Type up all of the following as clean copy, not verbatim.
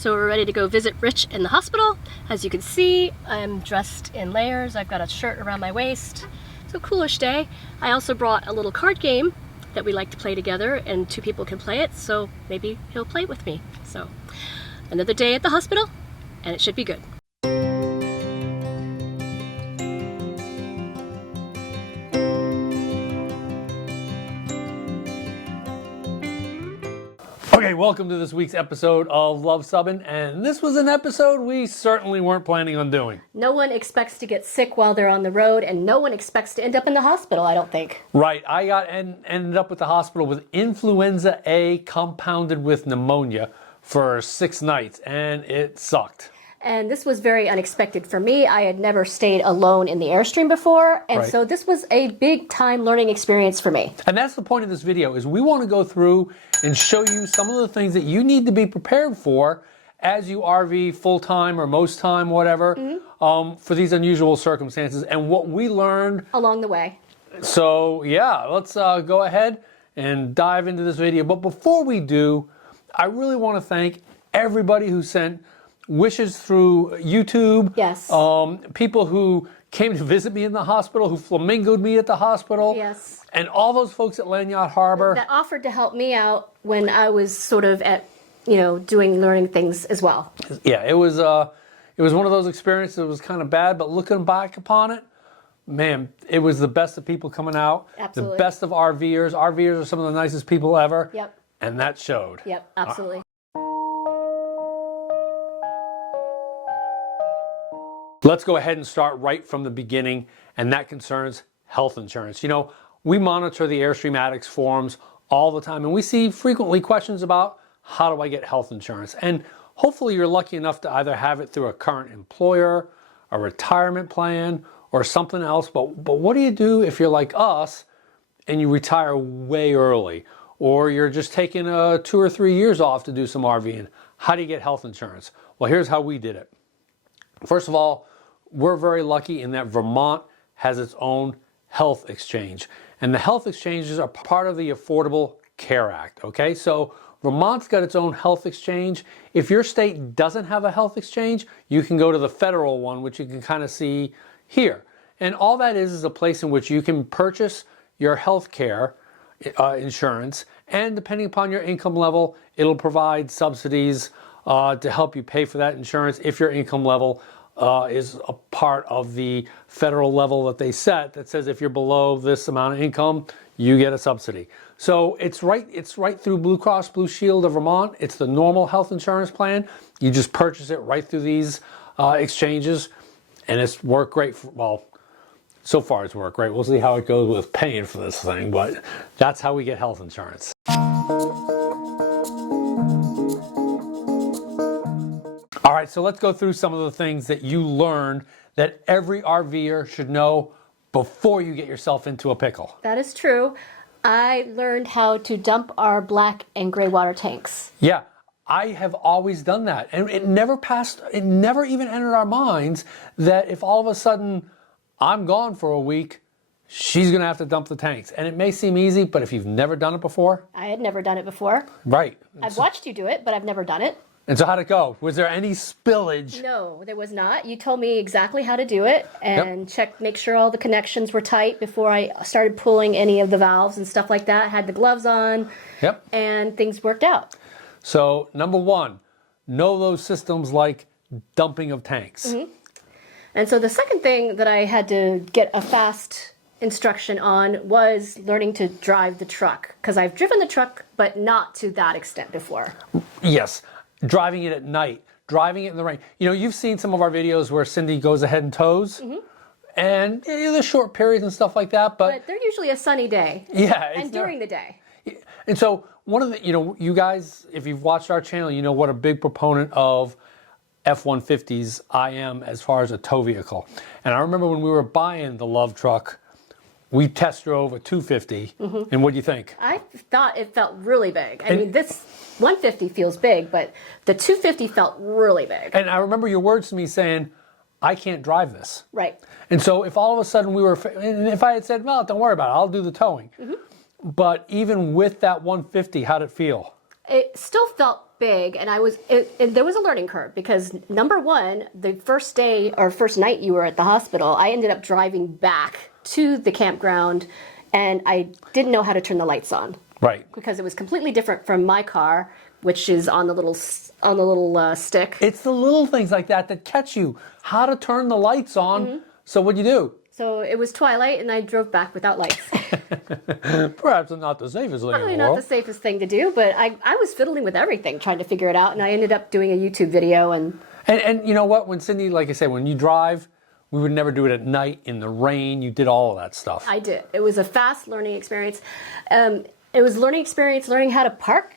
So we're ready to go visit Rich in the hospital. As you can see, I'm dressed in layers. I've got a shirt around my waist. It's a coolish day. I also brought a little card game that we like to play together, and 2 people can play it, so maybe he'll play with me. So another day at the hospital, and it should be good. Okay, welcome to this week's episode of Luv Subbin, and this was an episode we certainly weren't planning on doing. No one expects to get sick while they're on the road, and no one expects to end up in the hospital, I don't think. Right, I ended up at the hospital with Influenza A compounded with pneumonia for 6 nights, and it sucked. And this was very unexpected for me. I had never stayed alone in the Airstream before, and so this was a big time learning experience for me. And that's the point of this video, is we want to go through and show you some of the things that you need to be prepared for as you RV full-time or most time, whatever, for these unusual circumstances and what we learned along the way. So yeah, let's go ahead and dive into this video. But before we do, I really want to thank everybody who sent wishes through YouTube. Yes. People who came to visit me in the hospital, who flamingoed me at the hospital. Yes. And all those folks at Lanyard Harbor. That offered to help me out when I was sort of at, doing learning things as well. Yeah, it was one of those experiences that was kind of bad, but looking back upon it, man, it was the best of people coming out. Absolutely. The best of RVers. RVers are some of the nicest people ever. Yep. And that showed. Yep, absolutely. Let's go ahead and start right from the beginning, and that concerns health insurance. We monitor the Airstream Addicts forums all the time, and we see frequently questions about how do I get health insurance? And hopefully you're lucky enough to either have it through a current employer, a retirement plan, or something else. But what do you do if you're like us and you retire way early, or you're just taking 2 or 3 years off to do some RVing? How do you get health insurance? Well, here's how we did it. First of all, we're very lucky in that Vermont has its own health exchange. And the health exchanges are part of the Affordable Care Act, okay? So Vermont's got its own health exchange. If your state doesn't have a health exchange, you can go to the federal one, which you can kind of see here. And all that is a place in which you can purchase your health care insurance, and depending upon your income level, it'll provide subsidies to help you pay for that insurance if your income level is a part of the federal level that they set that says if you're below this amount of income, you get a subsidy. So it's right through Blue Cross Blue Shield of Vermont. It's the normal health insurance plan. You just purchase it right through these exchanges, and it's worked great. So far it's worked great. We'll see how it goes with paying for this thing, but that's how we get health insurance. All right, so let's go through some of the things that you learned that every RVer should know before you get yourself into a pickle. That is true. I learned how to dump our black and gray water tanks. Yeah, I have always done that. And it never even entered our minds that if all of a sudden I'm gone for a week, she's going to have to dump the tanks. And it may seem easy, but if you've never done it before. I had never done it before. Right. I've watched you do it, but I've never done it. And so how'd it go? Was there any spillage? No, there was not. You told me exactly how to do it and make sure all the connections were tight before I started pulling any of the valves and stuff like that. Had the gloves on. Yep. And things worked out. So number 1, know those systems like dumping of tanks. Mm-hmm. And so the second thing that I had to get a fast instruction on was learning to drive the truck, because I've driven the truck, but not to that extent before. Yes. Driving it at night, driving it in the rain. You've seen some of our videos where Cindy goes ahead and tows, and there's short periods and stuff like that, but they're usually a sunny day. Yeah. And during the day. And so one of the, you guys, if you've watched our channel, you know what a big proponent of F-150s I am as far as a tow vehicle. And I remember when we were buying the Luv truck, we test drove a 250, and what do you think? I thought it felt really big. I mean, this 150 feels big, but the 250 felt really big. And I remember your words to me saying, I can't drive this. Right. And so if all of a sudden and if I had said, well, don't worry about it, I'll do the towing. But even with that 150, how'd it feel? it still felt big, and there was a learning curve because number one, the first day or first night you were at the hospital, I ended up driving back to the campground, and I didn't know how to turn the lights on. Right. Because it was completely different from my car, which is on the little stick. It's the little things like that that catch you. How to turn the lights on. So what'd you do? So it was twilight, and I drove back without lights. Perhaps not the safest thing Probably in the not world. the safest thing to do, but I was fiddling with everything, trying to figure it out, and I ended up doing a YouTube video. And you know what? When Cindy, like I said, when you drive, we would never do it at night in the rain. You did all of that stuff. I did. It was a fast learning experience. It was learning experience, learning how to park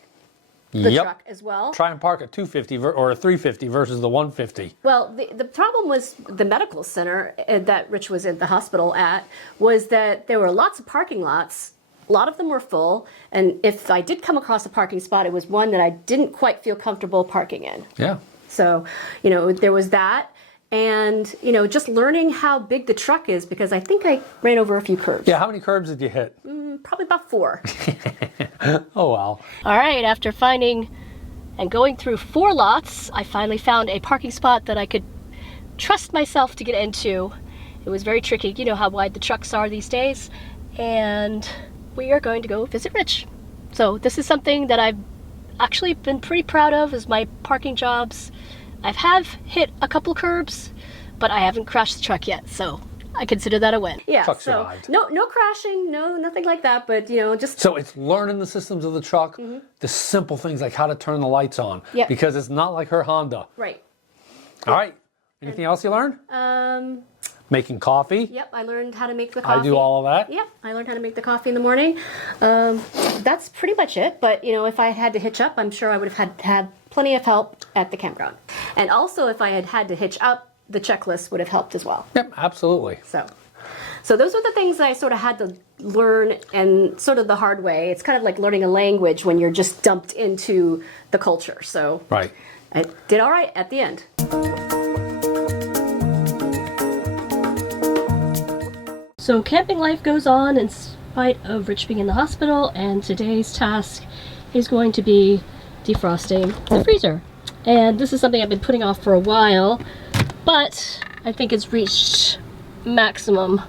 the truck as well. Try and park a 250 or a 350 versus the 150. Well, the problem was the medical center that Rich was in the hospital at was that there were lots of parking lots. A lot of them were full, and if I did come across a parking spot, it was one that I didn't quite feel comfortable parking in. Yeah. So, there was that, and, just learning how big the truck is, because I think I ran over a few curbs. Yeah, how many curbs did you hit? Probably about 4. Oh, well. All right, after finding and going through 4 lots, I finally found a parking spot that I could trust myself to get into. It was very tricky. You know how wide the trucks are these days. And we are going to go visit Rich. So this is something that I've actually been pretty proud of, is my parking jobs. I have hit a couple curbs, but I haven't crashed the truck yet, so I consider that a win. Yeah, Truck so survived. no crashing, nothing like that, but just... So it's learning the systems of the truck, the simple things like how to turn the lights on, Yeah. because it's not like her Honda. Right. All right. Anything else you learned? Making coffee. Yep, I learned how to make the coffee. I do all of that. Yep, I learned how to make the coffee in the morning. That's pretty much it, but if I had to hitch up, I'm sure I would have had plenty of help at the campground. And also, if I had to hitch up, the checklist would have helped as well. Yep, absolutely. So those were the things I sort of had to learn, and sort of the hard way. It's kind of like learning a language when you're just dumped into the culture. So Right. I did all right at the end. So camping life goes on in spite of Rich being in the hospital, and today's task is going to be defrosting the freezer. And this is something I've been putting off for a while, but I think it's reached maximum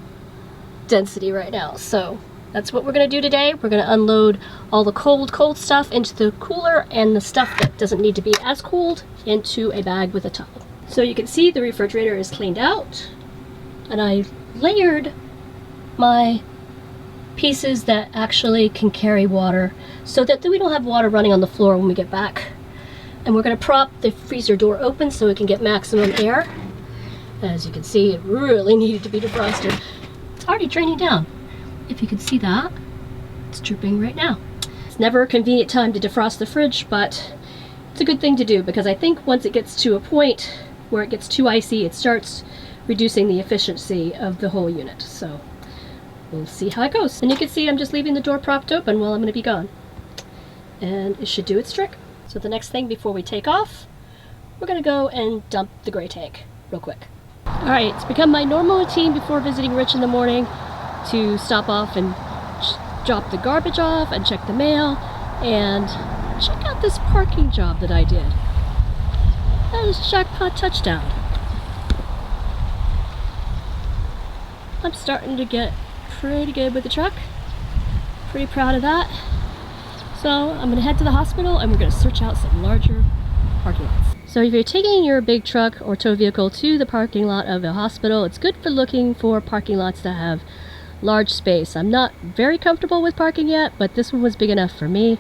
density right now. So that's what we're gonna do today. We're gonna unload all the cold stuff into the cooler, and the stuff that doesn't need to be as cold into a bag with a towel. So you can see the refrigerator is cleaned out, and I layered my pieces that actually can carry water so that we don't have water running on the floor when we get back. And we're going to prop the freezer door open so it can get maximum air. As you can see, it really needed to be defrosted. It's already draining down. If you can see that, it's dripping right now. It's never a convenient time to defrost the fridge, but it's a good thing to do, because I think once it gets to a point where it gets too icy, it starts reducing the efficiency of the whole unit. So we'll see how it goes. And you can see I'm just leaving the door propped open while I'm going to be gone. And it should do its trick. So the next thing before we take off, we're going to go and dump the gray tank real quick. Alright, it's become my normal routine before visiting Rich in the morning to stop off and drop the garbage off and check the mail and check out this parking job that I did. That is jackpot touchdown. I'm starting to get pretty good with the truck. Pretty proud of that. So I'm gonna head to the hospital and we're gonna search out some larger parking lots. So if you're taking your big truck or tow vehicle to the parking lot of a hospital, it's good for looking for parking lots that have large space. I'm not very comfortable with parking yet, but this one was big enough for me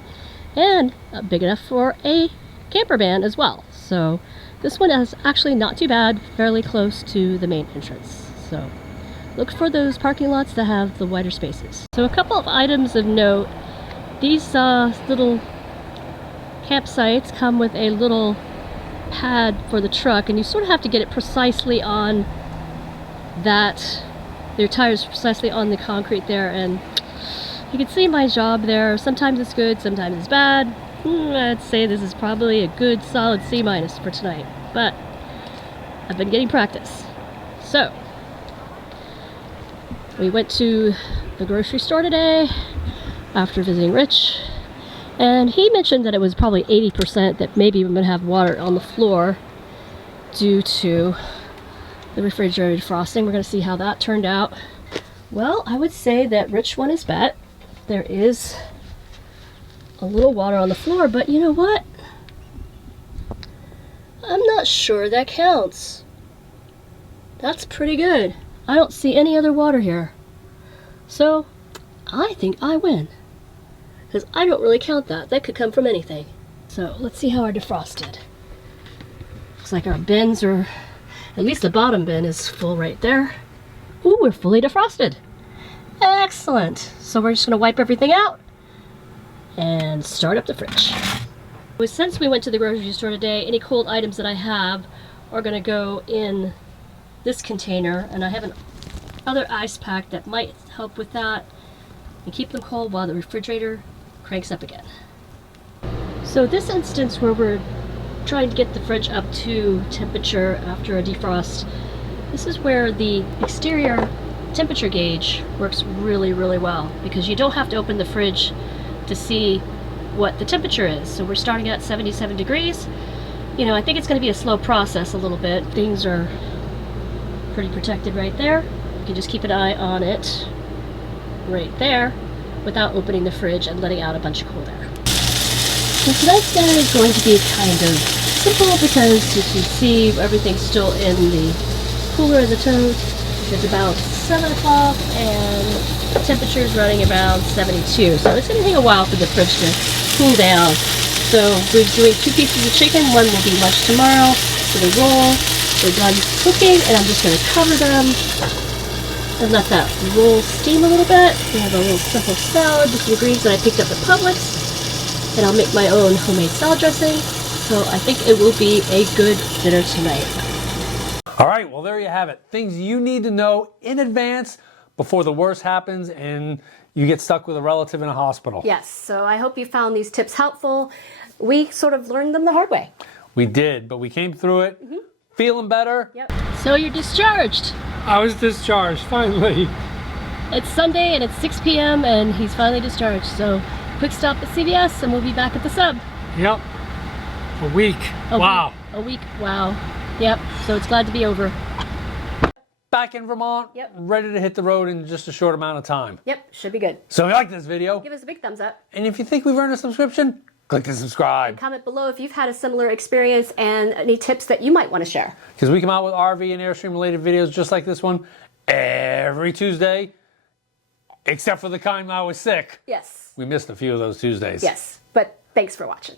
and big enough for a camper van as well. So this one is actually not too bad, fairly close to the main entrance. So look for those parking lots that have the wider spaces. So a couple of items of note. These little campsites come with a little pad for the truck, and you sort of have to get it precisely on that, their tires precisely on the concrete there, and you can see my job there. Sometimes it's good, sometimes it's bad. I'd say this is probably a good solid C- for tonight, but I've been getting practice. So we went to the grocery store today after visiting Rich, And he mentioned that it was probably 80% that maybe we're going to have water on the floor due to the refrigerator defrosting. We're going to see how that turned out. Well, I would say that Rich won his bet. There is a little water on the floor, but you know what? I'm not sure that counts. That's pretty good. I don't see any other water here. So, I think I win. Because I don't really count that. That could come from anything. So, let's see how our defrosted. Looks like our bins are, at least the bottom bin is full right there. Ooh, we're fully defrosted. Excellent. So we're just going to wipe everything out and start up the fridge. Since we went to the grocery store today, any cold items that I have are going to go in this container, and I have another ice pack that might help with that and keep them cold while the refrigerator cranks up again. So this instance where we're trying to get the fridge up to temperature after a defrost, this is where the exterior temperature gauge works really, really well, because you don't have to open the fridge to see what the temperature is. So we're starting at 77 degrees. You know, I think it's going to be a slow process a little bit. Things are pretty protected right there. You can just keep an eye on it right there without opening the fridge and letting out a bunch of cold air. So tonight's dinner is going to be kind of simple because you can see everything's still in the cooler of the tote. It's about 7 o'clock and the temperature is running around 72. So it's going to take a while for the fridge to cool down. So we're doing 2 pieces of chicken. One will be lunch tomorrow for the roll. They're done cooking and I'm just going to cover them and let that roll steam a little bit. We have a little simple salad with some greens that I picked up at Publix. And I'll make my own homemade salad dressing. So I think it will be a good dinner tonight. All right, well, there you have it. Things you need to know in advance before the worst happens and you get stuck with a relative in a hospital. Yes, so I hope you found these tips helpful. We sort of learned them the hard way. We did, but we came through it feeling better. Yep. So you're discharged. I was discharged, finally. It's Sunday and it's 6 p.m. and he's finally discharged. So quick stop at CVS and we'll be back at the sub. Yep. A week. Wow. A week. Wow. Yep. So it's glad to be over. Back in Vermont, ready to hit the road in just a short amount of time. Yep. Should be good. So if you like this video, give us a big thumbs up. And if you think we've earned a subscription, click to subscribe. And comment below if you've had a similar experience and any tips that you might want to share. Because we come out with RV and Airstream related videos just like this one every Tuesday, except for the time I was sick. Yes. We missed a few of those Tuesdays. Yes. But thanks for watching.